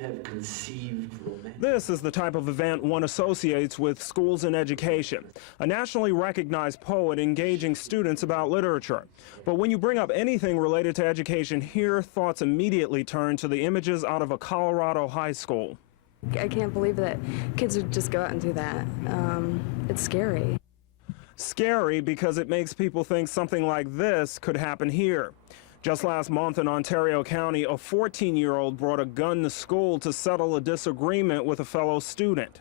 have conceived romantic. This is the type of event one associates with schools and education. A nationally recognized poet engaging students about literature. But when you bring up anything related to education here, thoughts immediately turn to the images out of a Colorado high school. I can't believe that kids would just go out and do that. It's scary. Scary because it makes people think something like this could happen here. Just last month in Ontario County, a 14-year-old brought a gun to school to settle a disagreement with a fellow student.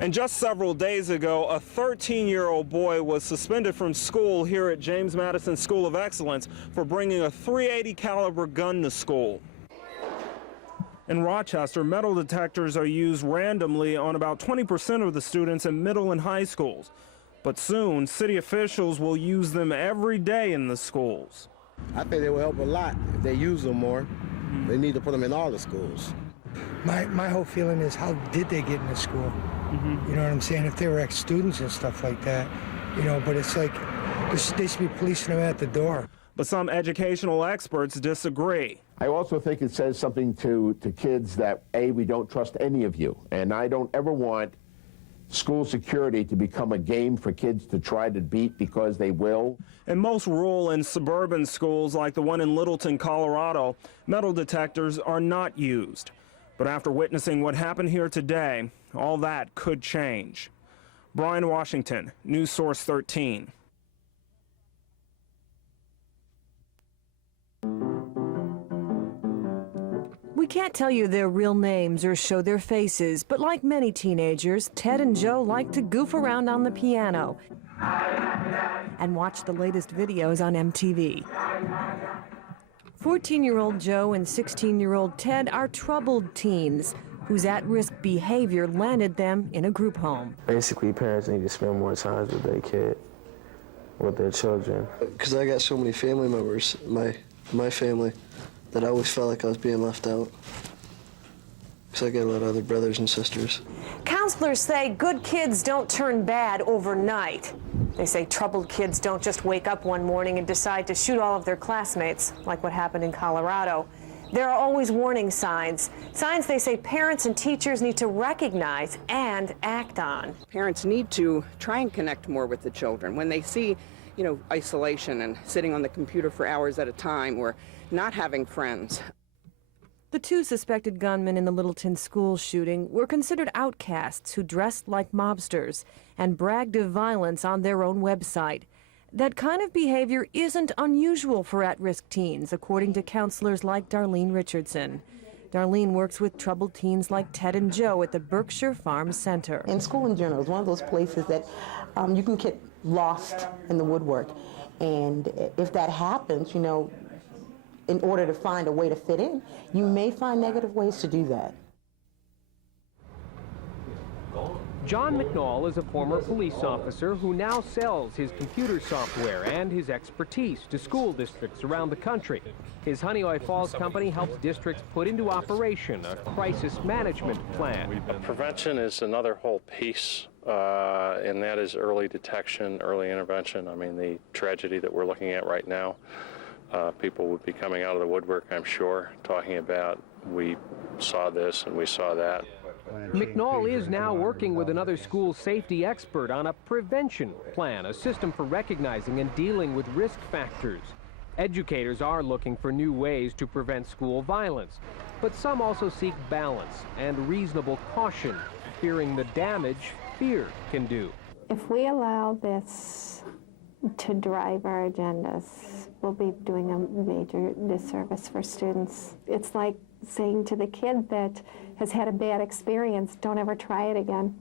And just several days ago, a 13-year-old boy was suspended from school here at James Madison School of Excellence for bringing a .380 caliber gun to school. In Rochester, metal detectors are used randomly on about 20% of the students in middle and high schools. But soon, city officials will use them every day in the schools. I think they will help a lot if they use them more. They need to put them in all the schools. My whole feeling is, how did they get into school? You know what I'm saying? If they were ex-students and stuff like that, you know, but it's like they should be policing them at the door. But some educational experts disagree. I also think it says something to kids that, A, we don't trust any of you, and I don't ever want school security to become a game for kids to try to beat because they will. In most rural and suburban schools, like the one in Littleton, Colorado, metal detectors are not used. But after witnessing what happened here today, all that could change. Brian Washington, News Source 13. We can't tell you their real names or show their faces, but like many teenagers, Ted and Joe like to goof around on the piano and watch the latest videos on MTV. 14-year-old Joe and 16-year-old Ted are troubled teens whose at-risk behavior landed them in a group home. Basically, parents need to spend more time with their kid, with their children. Because I got so many family members, my family, that I always felt like I was being left out. Because I got a lot of other brothers and sisters. Counselors say good kids don't turn bad overnight. They say troubled kids don't just wake up one morning and decide to shoot all of their classmates, like what happened in Colorado. There are always warning signs. Signs they say parents and teachers need to recognize and act on. Parents need to try and connect more with the children. When they see, you know, isolation and sitting on the computer for hours at a time or not having friends. The two suspected gunmen in the Littleton school shooting were considered outcasts who dressed like mobsters and bragged of violence on their own website. That kind of behavior isn't unusual for at-risk teens, according to counselors like Darlene Richardson. Darlene works with troubled teens like Ted and Joe at the Berkshire Farms Center. And school in general is one of those places that you can get lost in the woodwork. And if that happens, you know, in order to find a way to fit in, you may find negative ways to do that. John McNall is a former police officer who now sells his computer software and his expertise to school districts around the country. His Honeoye Falls company helps districts put into operation a crisis management plan. Prevention is another whole piece, and that is early detection, early intervention. I mean, the tragedy that we're looking at right now, people would be coming out of the woodwork, I'm sure, talking about, we saw this and we saw that. McNall is now working with another school safety expert on a prevention plan, a system for recognizing and dealing with risk factors. Educators are looking for new ways to prevent school violence, but some also seek balance and reasonable caution, fearing the damage fear can do. If we allow this to drive our agendas, we'll be doing a major disservice for students. It's like saying to the kid that has had a bad experience, don't ever try it again.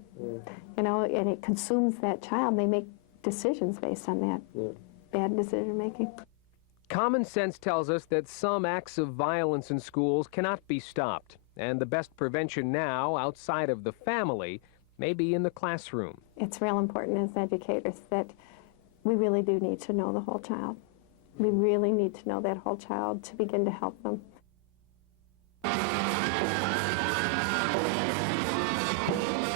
You know, and it consumes that child. They make decisions based on that bad decision making. Common sense tells us that some acts of violence in schools cannot be stopped, and the best prevention now, outside of the family, may be in the classroom. It's real important as educators that we really do need to know the whole child. We really need to know that whole child to begin to help them.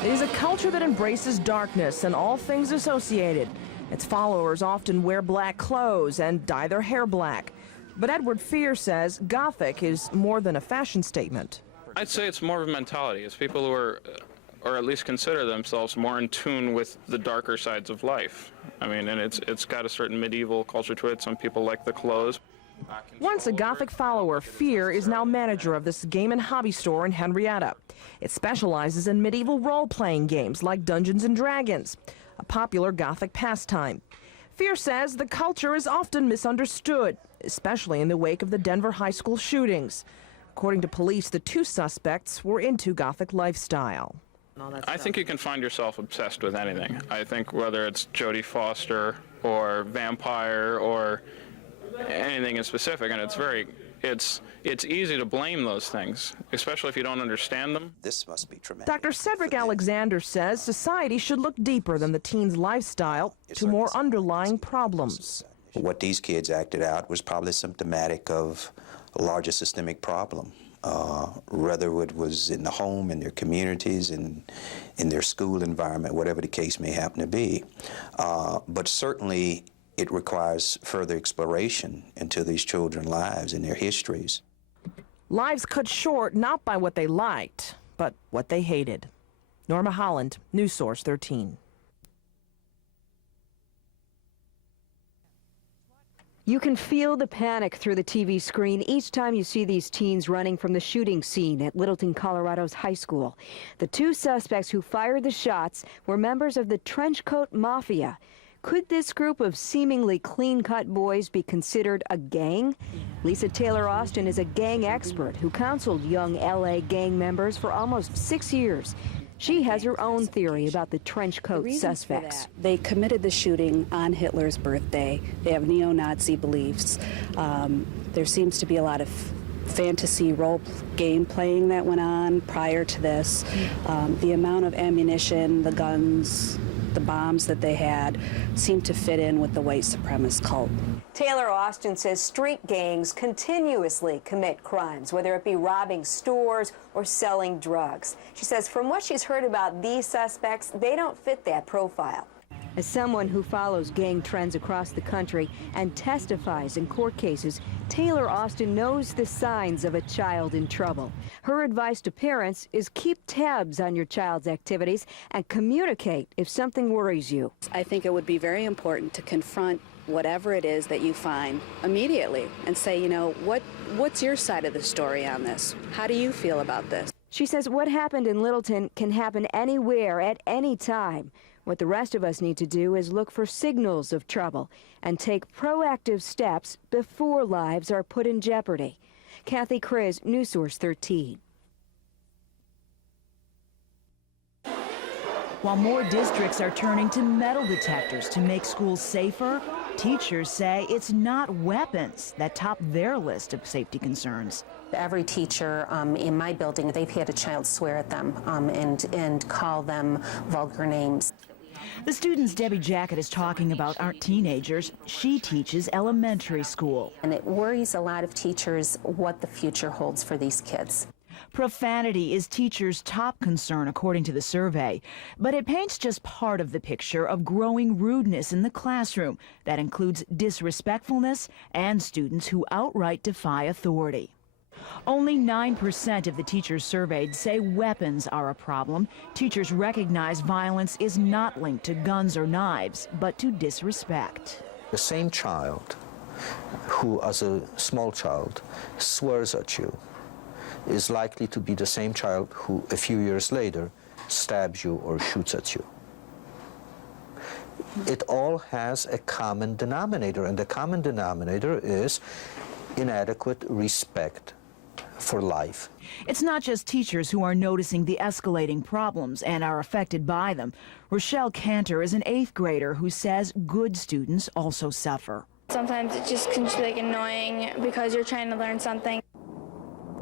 It is a culture that embraces darkness and all things associated. Its followers often wear black clothes and dye their hair black. But Edward Fear says Gothic is more than a fashion statement. I'd say it's more of a mentality. It's people who are, or at least consider themselves more in tune with the darker sides of life. I mean, and it's got a certain medieval culture to it. Some people like the clothes. Once a Gothic follower, Fear is now manager of this game and hobby store in Henrietta. It specializes in medieval role-playing games like Dungeons and Dragons, a popular Gothic pastime. Fear says the culture is often misunderstood, especially in the wake of the Denver high school shootings. According to police, the two suspects were into Gothic lifestyle. I think you can find yourself obsessed with anything. I think whether it's Jodie Foster or vampire or anything in specific, and it's easy to blame those things, especially if you don't understand them. This must be traumatic. Dr. Cedric Alexander says society should look deeper than the teens' lifestyle to more underlying problems. What these kids acted out was probably symptomatic of a larger systemic problem. Whether it was in the home, in their communities, in their school environment, whatever the case may happen to be. But certainly it requires further exploration into these children's lives and their histories. Lives cut short not by what they liked, but what they hated. Norma Holland, News Source 13. You can feel the panic through the TV screen each time you see these teens running from the shooting scene at Littleton, Colorado's high school. The two suspects who fired the shots were members of the Trenchcoat Mafia. Could this group of seemingly clean-cut boys be considered a gang? Lisa Taylor Austin is a gang expert who counseled young LA gang members for almost 6 years. She has her own theory about the trenchcoat suspects. They committed the shooting on Hitler's birthday. They have neo-Nazi beliefs. There seems to be a lot of fantasy role game playing that went on prior to this. The amount of ammunition, the guns, the bombs that they had seemed to fit in with the white supremacist cult. Taylor Austin says street gangs continuously commit crimes, whether it be robbing stores or selling drugs. She says from what she's heard about these suspects, they don't fit that profile. As someone who follows gang trends across the country and testifies in court cases, Taylor Austin knows the signs of a child in trouble. Her advice to parents is keep tabs on your child's activities and communicate if something worries you. I think it would be very important to confront whatever it is that you find immediately and say, you know, what's your side of the story on this? How do you feel about this? She says what happened in Littleton can happen anywhere at any time. What the rest of us need to do is look for signals of trouble and take proactive steps before lives are put in jeopardy. Kathy Kriz, News Source 13. While more districts are turning to metal detectors to make schools safer, teachers say it's not weapons that top their list of safety concerns. Every teacher in my building, they've had a child swear at them and call them vulgar names. The students Debbie Jacket is talking about aren't teenagers. She teaches elementary school. And it worries a lot of teachers what the future holds for these kids. Profanity is teachers' top concern, according to the survey. But it paints just part of the picture of growing rudeness in the classroom. That includes disrespectfulness and students who outright defy authority. Only 9% of the teachers surveyed say weapons are a problem. Teachers recognize violence is not linked to guns or knives, but to disrespect. The same child who, as a small child, swears at you is likely to be the same child who, a few years later, stabs you or shoots at you. It all has a common denominator, and the common denominator is inadequate respect for life. It's not just teachers who are noticing the escalating problems and are affected by them. Rochelle Cantor is an 8th grader who says good students also suffer. Sometimes it just can be like annoying because you're trying to learn something.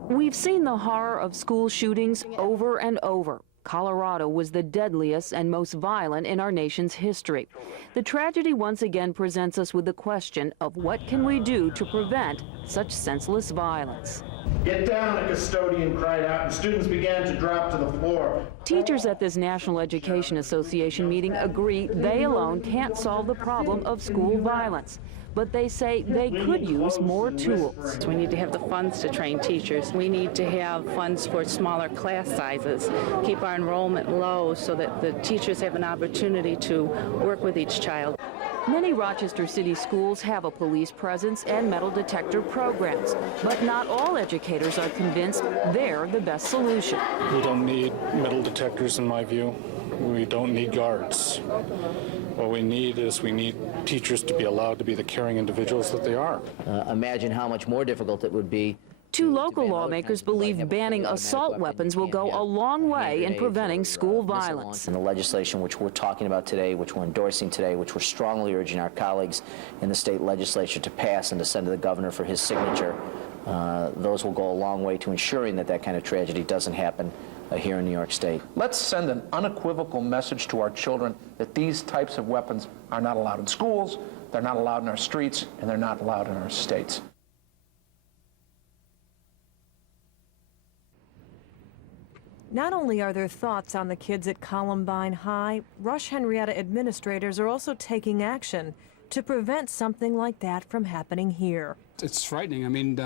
We've seen the horror of school shootings over and over. Colorado was the deadliest and most violent in our nation's history. The tragedy once again presents us with the question of what can we do to prevent such senseless violence. "Get down," a custodian cried out, and students began to drop to the floor. Teachers at this National Education Association meeting agree they alone can't solve the problem of school violence, but they say they could use more tools. We need to have the funds to train teachers. We need to have funds for smaller class sizes, keep our enrollment low so that the teachers have an opportunity to work with each child. Many Rochester City schools have a police presence and metal detector programs, but not all educators are convinced they're the best solution. We don't need metal detectors, in my view. We don't need guards. What we need teachers to be allowed to be the caring individuals that they are. Imagine how much more difficult it would be. Two local lawmakers believe banning assault weapons will go a long way in preventing school violence. And the legislation which we're talking about today, which we're endorsing today, which we're strongly urging our colleagues in the state legislature to pass and to send to the governor for his signature, those will go a long way to ensuring that that kind of tragedy doesn't happen here in New York State. Let's send an unequivocal message to our children that these types of weapons are not allowed in schools, they're not allowed in our streets, and they're not allowed in our states. Not only are there thoughts on the kids at Columbine High, Rush-Henrietta administrators are also taking action to prevent something like that from happening here. It's frightening. I mean,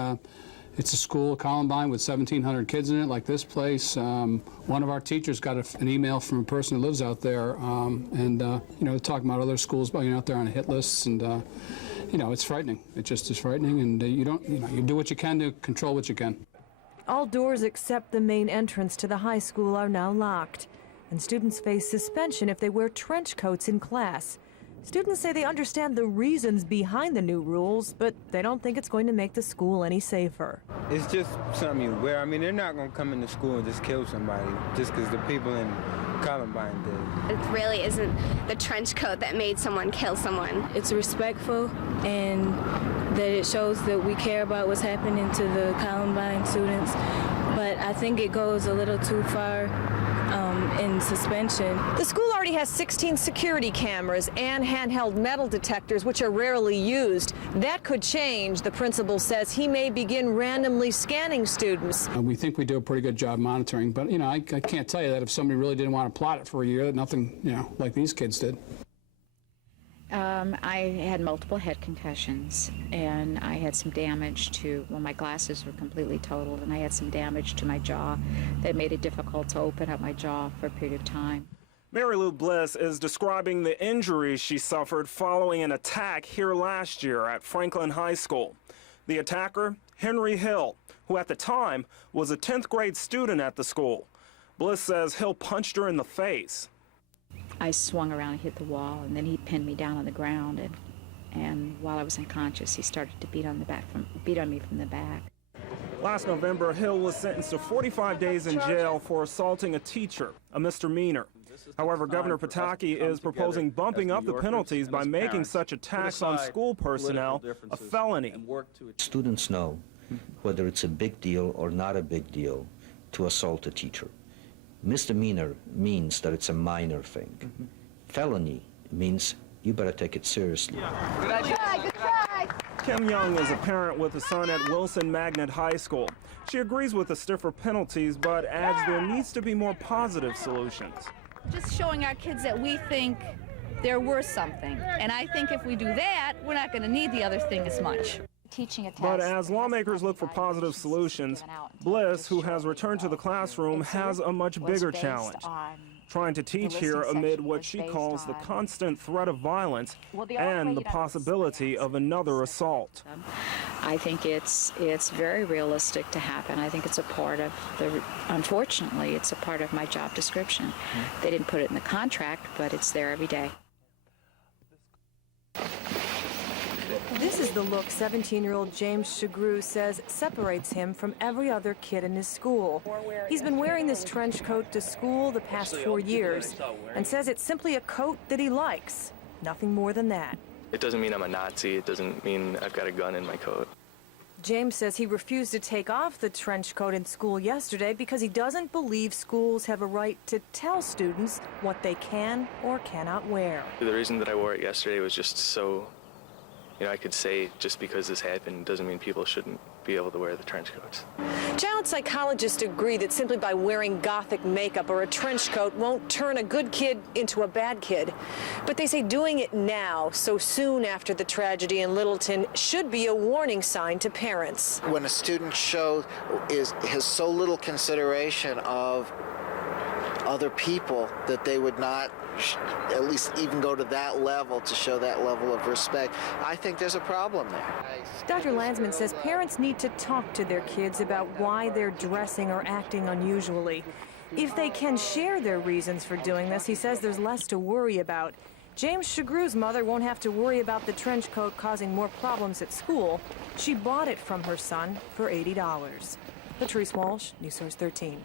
it's a school, Columbine, with 1,700 kids in it, like this place. One of our teachers got an email from a person who lives out there, talking about other schools being out there on hit lists, and it's frightening. It just is frightening, and you do what you can to control what you can. All doors except the main entrance to the high school are now locked, and students face suspension if they wear trench coats in class. Students say they understand the reasons behind the new rules, but they don't think it's going to make the school any safer. It's just something you wear. I mean, they're not going to come into school and just kill somebody just because the people in Columbine did. It really isn't the trench coat that made someone kill someone. It's respectful, and that it shows that we care about what's happening to the Columbine students, but I think it goes a little too far in suspension. The school already has 16 security cameras and handheld metal detectors, which are rarely used. That could change. The principal says he may begin randomly scanning students. We think we do a pretty good job monitoring, but I can't tell you that if somebody really didn't want to plot it for a year, that nothing, like these kids did. I had multiple head concussions, and I had some damage to, my glasses were completely totaled, and I had some damage to my jaw that made it difficult to open up my jaw for a period of time. Mary Lou Bliss is describing the injuries she suffered following an attack here last year at Franklin High School. The attacker, Henry Hill, who at the time was a 10th grade student at the school. Bliss says Hill punched her in the face. I swung around and hit the wall, and then he pinned me down on the ground, and while I was unconscious, he started to beat on me from the back. Last November, Hill was sentenced to 45 days in jail for assaulting a teacher, a misdemeanor. However, Governor Pataki is proposing bumping up the penalties by making such attacks on school personnel a felony. Students know whether it's a big deal or not a big deal to assault a teacher. Misdemeanor means that it's a minor thing. Felony means you better take it seriously. Good try, good try. Kim Young is a parent with a son at Wilson Magnet High School. She agrees with the stiffer penalties, but adds there needs to be more positive solutions. Just showing our kids that we think they're worth something. And I think if we do that, we're not going to need the other thing as much. But as lawmakers look for positive solutions, Bliss, who has returned to the classroom, has a much bigger challenge. Trying to teach here amid what she calls the constant threat of violence and the possibility of another assault. I think it's very realistic to happen. I think it's a part of unfortunately, it's a part of my job description. They didn't put it in the contract, but it's there every day. This is the look 17-year-old James Shagru says separates him from every other kid in his school. He's been wearing this trench coat to school the past 4 years and says it's simply a coat that he likes. Nothing more than that. It doesn't mean I'm a Nazi. It doesn't mean I've got a gun in my coat. James says he refused to take off the trench coat in school yesterday because he doesn't believe schools have a right to tell students what they can or cannot wear. The reason that I wore it yesterday was just so I could say just because this happened doesn't mean people shouldn't be able to wear the trench coats. Child psychologists agree that simply by wearing gothic makeup or a trench coat won't turn a good kid into a bad kid. But they say doing it now, so soon after the tragedy in Littleton, should be a warning sign to parents. When a student has so little consideration of other people that they would not at least even go to that level to show that level of respect, I think there's a problem there. Dr. Landsman says parents need to talk to their kids about why they're dressing or acting unusually. If they can share their reasons for doing this, he says there's less to worry about. James Chagrew's mother won't have to worry about the trench coat causing more problems at school. She bought it from her son for $80. Patrice Walsh, News Source 13.